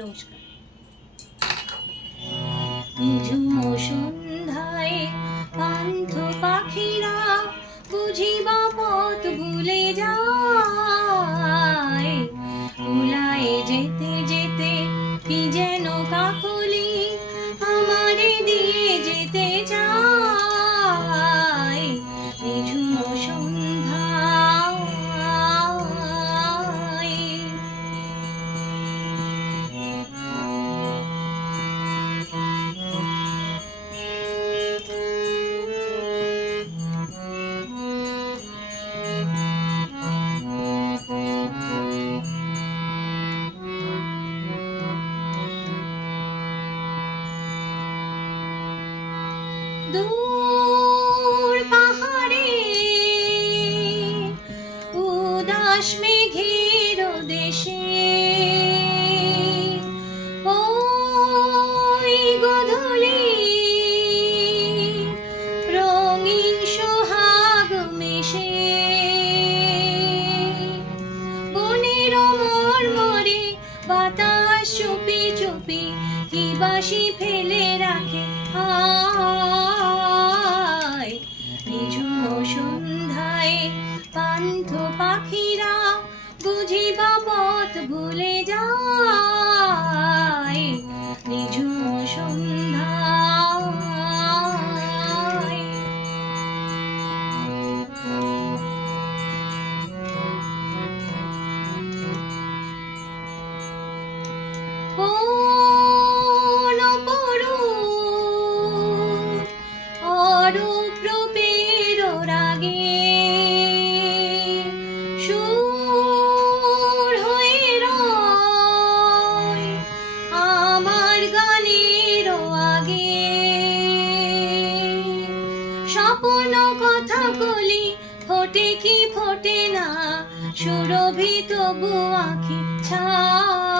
নমস্কার। নিঝুম সন্ধ্যায় পান্থ পাখিরা বুঝিবা পথ ভুলে যায়। ভুলায় যেতে যেতে কি যেন কাকলি আমারে দিয়ে যেতে চায়। নিঝুম সন্ধ্যায় দূর পাহাড়ে উদাস মেঘের দেশে ওই গোধূলি রঙিন সোহাগ মেশে বনের মর্মরে বাতাস চুপি চুপি কি বাঁশি ফেলে রাখে। নিঝুম সন্ধ্যায় পান্থ পাখিরা বুঝিবা পথ ভুলে যায়। নিঝুম সন্ধ্যায় কোন অপরূপ অরূপ রূপের রাগে সুর হয়ে রয় আমার গানের আগে। স্বপ্ন কথা বলি ফোটে কি ফোটে না সুরভি তবু আঁখি ছায়।